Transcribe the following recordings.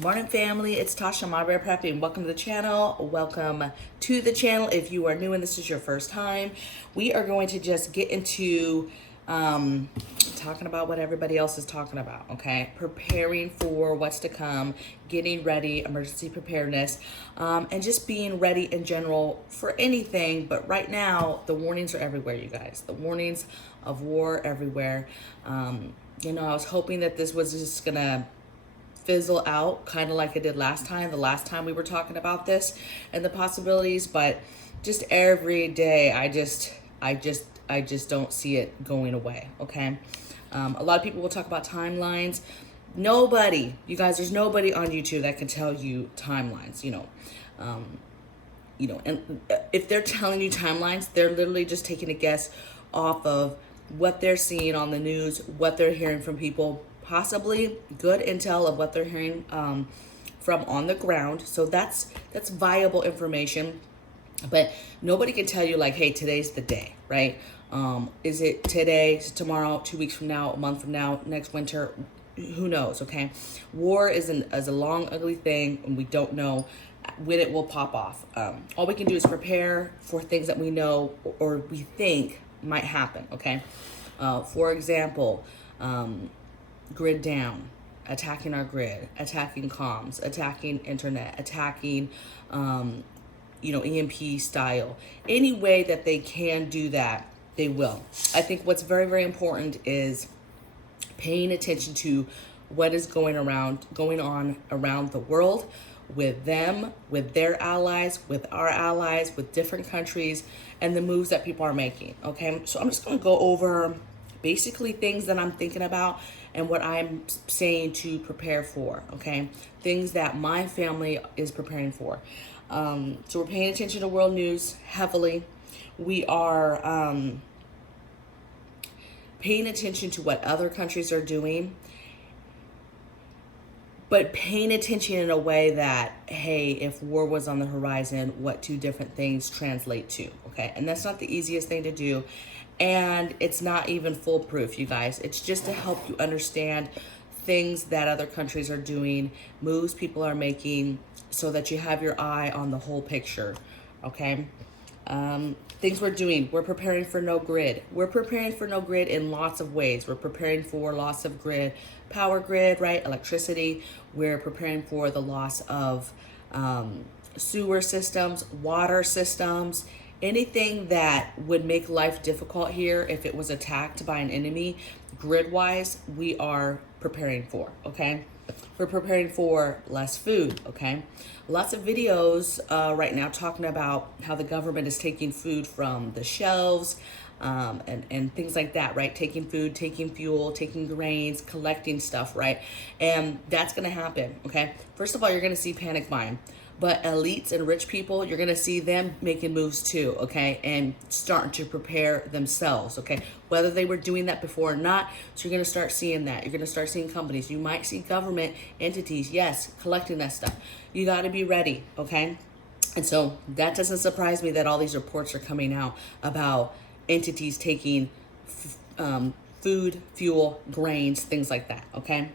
Morning family, it's Tasha MamabearPrepping. Welcome to the channel. Welcome to the channel. If you are new and this is your first time, we are going to just get into talking about what everybody else is talking about, okay? Preparing for what's to come, getting ready, emergency preparedness, and just being ready in general for anything. But right now, the warnings are everywhere, you guys. The warnings of war everywhere. You know, I was hoping that this was just gonna fizzle out kind of like it did last time, the last time we were talking about this and the possibilities, but just every day I just don't see it going away, okay? A lot of people will talk about timelines. Nobody, you guys, there's nobody on YouTube that can tell you timelines, and if they're telling you timelines, they're literally just taking a guess off of what they're seeing on the news, what they're hearing from people, possibly good intel of what they're hearing from on the ground. So that's viable information, but nobody can tell you like, hey, today's the day, right? Is it today, is it tomorrow, 2 weeks from now, a month from now, next winter? Who knows, okay? War is a long, ugly thing, and we don't know when it will pop off. All we can do is prepare for things that we know or we think might happen, okay? For example, grid down, attacking our grid, attacking comms, attacking internet, attacking, EMP style. Any way that they can do that, they will. I think what's very, very important is paying attention to what is going on around the world, with them, with their allies, with our allies, with different countries, and the moves that people are making, okay? So I'm just gonna go over basically things that I'm thinking about and what I'm saying to prepare for, okay? Things that my family is preparing for. So we're paying attention to world news heavily. We are paying attention to what other countries are doing, but paying attention in a way that, hey, if war was on the horizon, what two different things translate to, okay? And that's not the easiest thing to do. And it's not even foolproof, you guys. It's just to help you understand things that other countries are doing, moves people are making, so that you have your eye on the whole picture, okay? Things we're doing, we're preparing for no grid. We're preparing for no grid in lots of ways. We're preparing for loss of grid, power grid, right? Electricity. We're preparing for the loss of sewer systems, water systems, anything that would make life difficult here if it was attacked by an enemy, grid-wise, we are preparing for, okay? We're preparing for less food, okay? Lots of videos right now talking about how the government is taking food from the shelves and things like that, right? Taking food, taking fuel, taking grains, collecting stuff, right? And that's gonna happen, okay? First of all, you're gonna see panic buying. But elites and rich people, you're gonna see them making moves too, okay? And starting to prepare themselves, okay? Whether they were doing that before or not, so you're gonna start seeing that. You're gonna start seeing companies. You might see government entities, yes, collecting that stuff. You gotta be ready, okay? And so that doesn't surprise me that all these reports are coming out about entities taking food, fuel, grains, things like that, okay?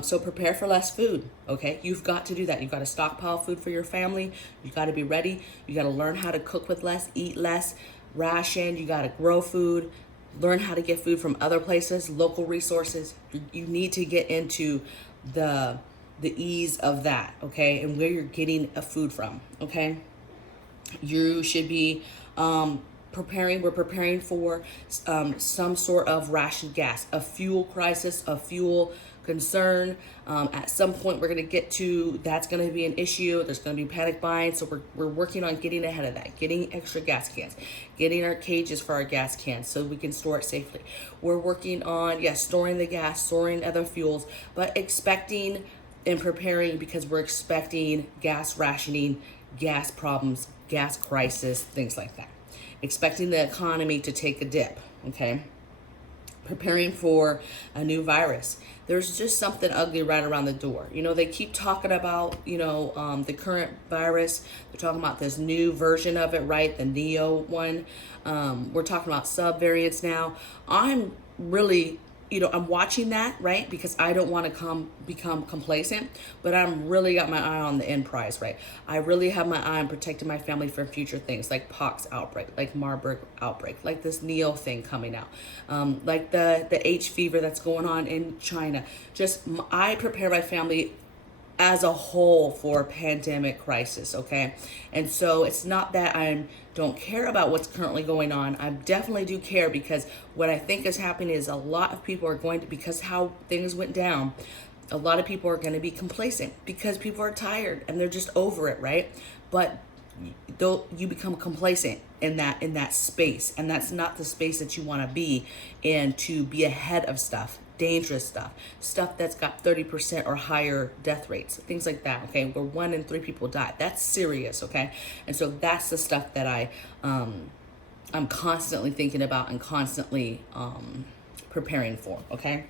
So prepare for less food, okay? You've got to do that. You've got to stockpile food for your family. You've got to be ready. You got to learn how to cook with less, eat less, ration. You got to grow food, learn how to get food from other places, local resources. You need to get into the ease of that, okay? And where you're getting a food from, okay? You should be we're preparing for some sort of rationed gas, a fuel crisis, a fuel concern. At some point we're going to get to, that's going to be an issue. There's going to be panic buying. So we're working on getting ahead of that, getting extra gas cans, getting our cages for our gas cans so we can store it safely. We're working on, yes, storing the gas, storing other fuels, but expecting and preparing because we're expecting gas rationing, gas problems, gas crisis, things like that. Expecting the economy to take a dip, okay? Preparing for a new virus. There's just something ugly right around the door. You know, they keep talking about, the current virus. They're talking about this new version of it, right? The Neo one. We're talking about subvariants now. I'm really I'm watching that, right? Because I don't want to become complacent, but I'm really got my eye on the end prize, right? I really have my eye on protecting my family for future things like pox outbreak, like Marburg outbreak, like this Neo thing coming out, like the H fever that's going on in China. I prepare my family as a whole for a pandemic crisis, okay? And so it's not that I don't care about what's currently going on. I definitely do care, because what I think is happening is a lot of people are going to, because how things went down, a lot of people are going to be complacent because people are tired and they're just over it, right? But though you become complacent in that space, and that's not the space that you want to be in, to be ahead of stuff, dangerous stuff that's got 30% or higher death rates, things like that, okay, where 1 in 3 people die. That's serious, okay? And so that's the stuff that I'm constantly thinking about and constantly preparing for, okay?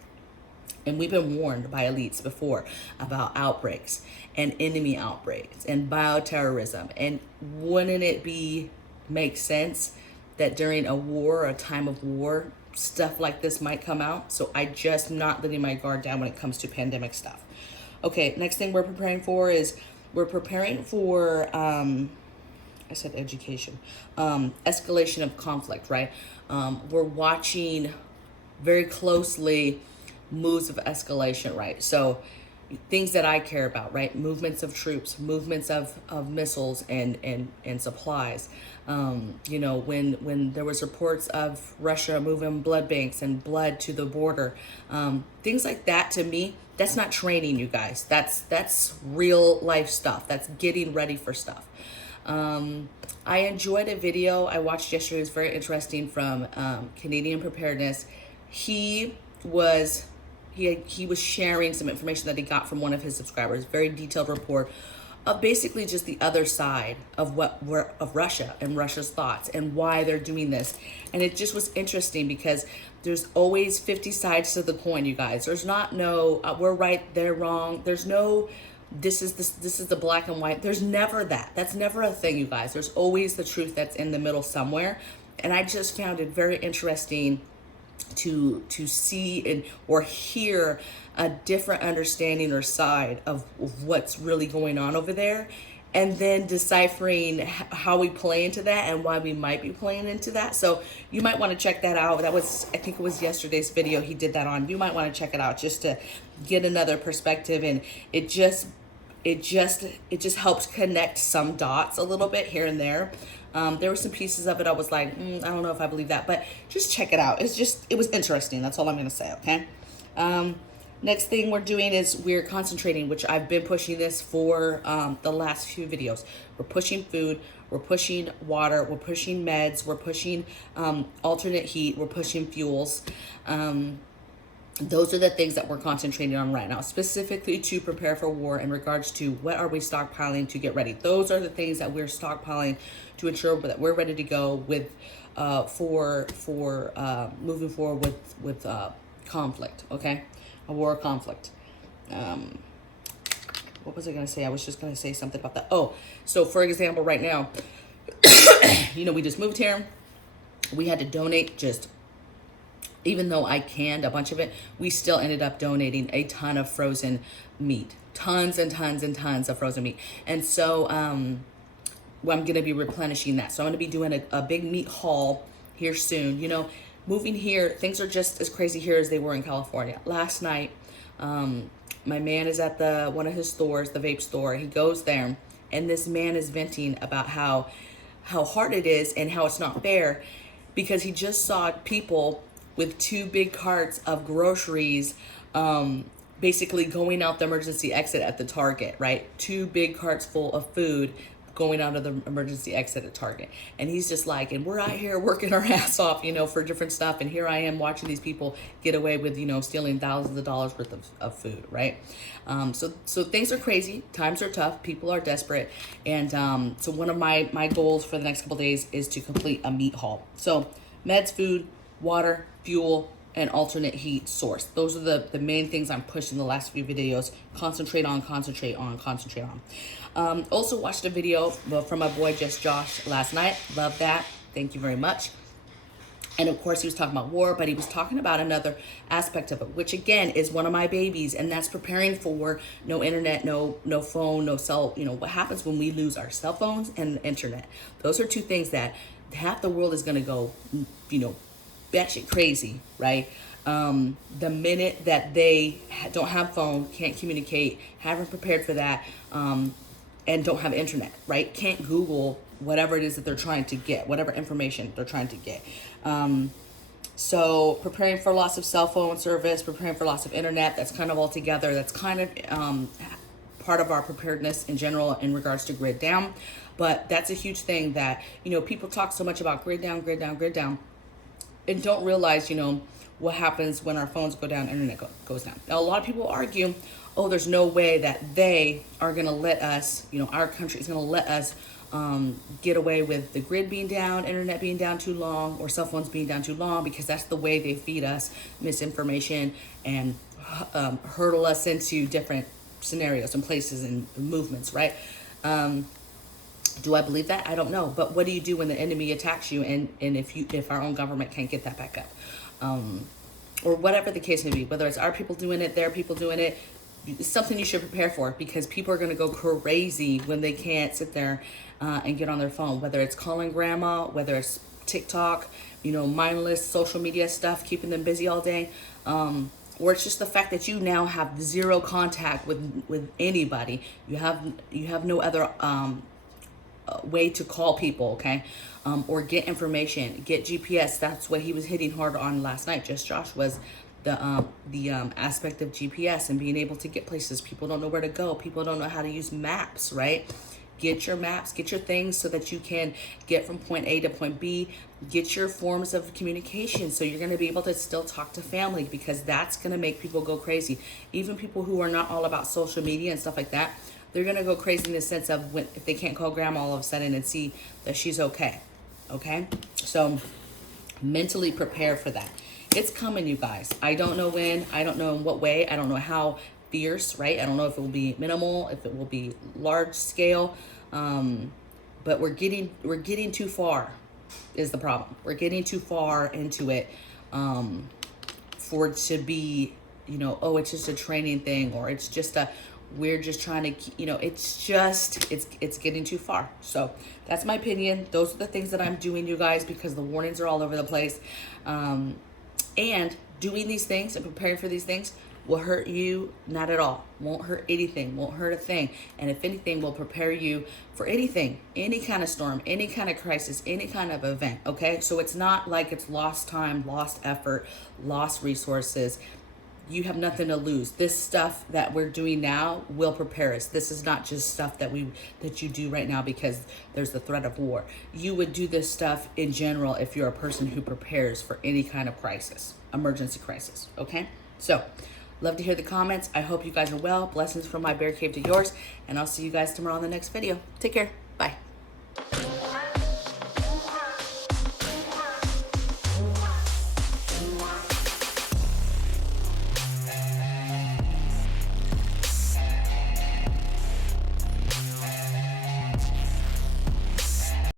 And we've been warned by elites before about outbreaks and enemy outbreaks and bioterrorism. And wouldn't it make sense that during a war, a time of war, stuff like this might come out? So I just not letting my guard down when it comes to pandemic stuff. Okay, next thing we're preparing for is I said education, escalation of conflict, right? We're watching very closely moves of escalation, right? So things that I care about, right? Movements of troops, movements of missiles and supplies. When there was reports of Russia moving blood banks and blood to the border, things like that, to me, that's not training, you guys. That's real life stuff. That's getting ready for stuff. I enjoyed a video I watched yesterday. It was very interesting, from Canadian Preparedness. He was sharing some information that he got from one of his subscribers, very detailed report of basically just the other side of of Russia and Russia's thoughts and why they're doing this. And it just was interesting, because there's always 50 sides to the coin, you guys. There's not we're right, they're wrong. There's no this is the black and white. There's never that. That's never a thing, you guys. There's always the truth that's in the middle somewhere. And I just found it very interesting to see or hear a different understanding or side of what's really going on over there, and then deciphering how we play into that and why we might be playing into that. So you might want to check that out. I think it was yesterday's video he did that on. You might want to check it out just to get another perspective, and it just helps connect some dots a little bit here and there. There were some pieces of it I was like, I don't know if I believe that, but just check it out. It was interesting. That's all I'm going to say, okay? Next thing we're doing is we're concentrating, which I've been pushing this for the last few videos. We're pushing food, we're pushing water, we're pushing meds, we're pushing alternate heat, we're pushing fuels. Those are the things that we're concentrating on right now, specifically to prepare for war in regards to what are we stockpiling to get ready. Those are the things that we're stockpiling to ensure that we're ready to go with for moving forward with conflict, okay? A war conflict. What was I going to say? I was just going to say something about that. Oh, so for example, right now, we just moved here. We had to donate even though I canned a bunch of it, we still ended up donating a ton of frozen meat. Tons and tons and tons of frozen meat. And so I'm going to be replenishing that. So I'm going to be doing a big meat haul here soon. Moving here, things are just as crazy here as they were in California. Last night, my man is at one of his stores, the vape store. He goes there, and this man is venting about how hard it is and how it's not fair, because he just saw people with 2 big carts of groceries, basically going out the emergency exit at the Target, right? 2 big carts full of food going out of the emergency exit at Target. And he's just like, and we're out here working our ass off, for different stuff. And here I am watching these people get away with, stealing thousands of dollars worth of food, right? So things are crazy. Times are tough. People are desperate. And so one of my goals for the next couple of days is to complete a meat haul. So meds, food, water, fuel, and alternate heat source. Those are the main things I'm pushing the last few videos. Concentrate on. Also watched a video from my boy Just Josh last night. Love that. Thank you very much. And of course, he was talking about war, but he was talking about another aspect of it, which again is one of my babies, and that's preparing for no internet, no phone, no cell. You know, what happens when we lose our cell phones and the internet? Those are two things that half the world is going to go, you know, batshit crazy, right? The minute that they don't have phone, can't communicate, haven't prepared for that, and don't have internet, right? Can't Google whatever it is that they're trying to get, whatever information they're trying to get. So preparing for loss of cell phone service, preparing for loss of internet, that's kind of all together. That's kind of part of our preparedness in general in regards to grid down. But that's a huge thing that, you know, people talk so much about grid down, grid down, grid down, and don't realize, you know, what happens when our phones go down, internet goes down. Now, a lot of people argue, oh, there's no way that they are going to let us, you know, our country is going to let us get away with the grid being down, internet being down too long, or cell phones being down too long, because that's the way they feed us misinformation and hurdle us into different scenarios and places and movements, right? Do I believe that? I don't know. But what do you do when the enemy attacks you, and if our own government can't get that back up? Or whatever the case may be, whether it's our people doing it, their people doing it, it's something you should prepare for, because people are going to go crazy when they can't sit there and get on their phone, whether it's calling grandma, whether it's TikTok, you know, mindless social media stuff, keeping them busy all day, or it's just the fact that you now have zero contact with anybody. You have no other way to call people, okay, or get information, get GPS. That's what he was hitting hard on last night. Just Josh was the aspect of GPS and being able to get places. People don't know where to go. People don't know how to use maps, right? Get your maps, get your things so that you can get from point A to point B. Get your forms of communication so you're going to be able to still talk to family, because that's going to make people go crazy. Even people who are not all about social media and stuff like that, they're going to go crazy in the sense of if they can't call grandma all of a sudden and see that she's okay. Okay? So mentally prepare for that. It's coming, you guys. I don't know when. I don't know in what way. I don't know how fierce, right? I don't know if it will be minimal, if it will be large scale. But we're getting too far is the problem. We're getting too far into it for it to be, you know, oh, it's just a training thing, or it's just we're just trying to, you know, it's getting too far. So that's my opinion. Those are the things that I'm doing, you guys, because the warnings are all over the place. And doing these things and preparing for these things will hurt you not at all. Won't hurt anything. Won't hurt a thing. And if anything, will prepare you for anything, any kind of storm, any kind of crisis, any kind of event. Okay, so it's not like it's lost time, lost effort, lost resources. You have nothing to lose. This stuff that we're doing now will prepare us. This is not just stuff that you do right now because there's the threat of war. You would do this stuff in general if you're a person who prepares for any kind of crisis, emergency crisis, okay? So, love to hear the comments. I hope you guys are well. Blessings from my bear cave to yours, and I'll see you guys tomorrow on the next video. Take care.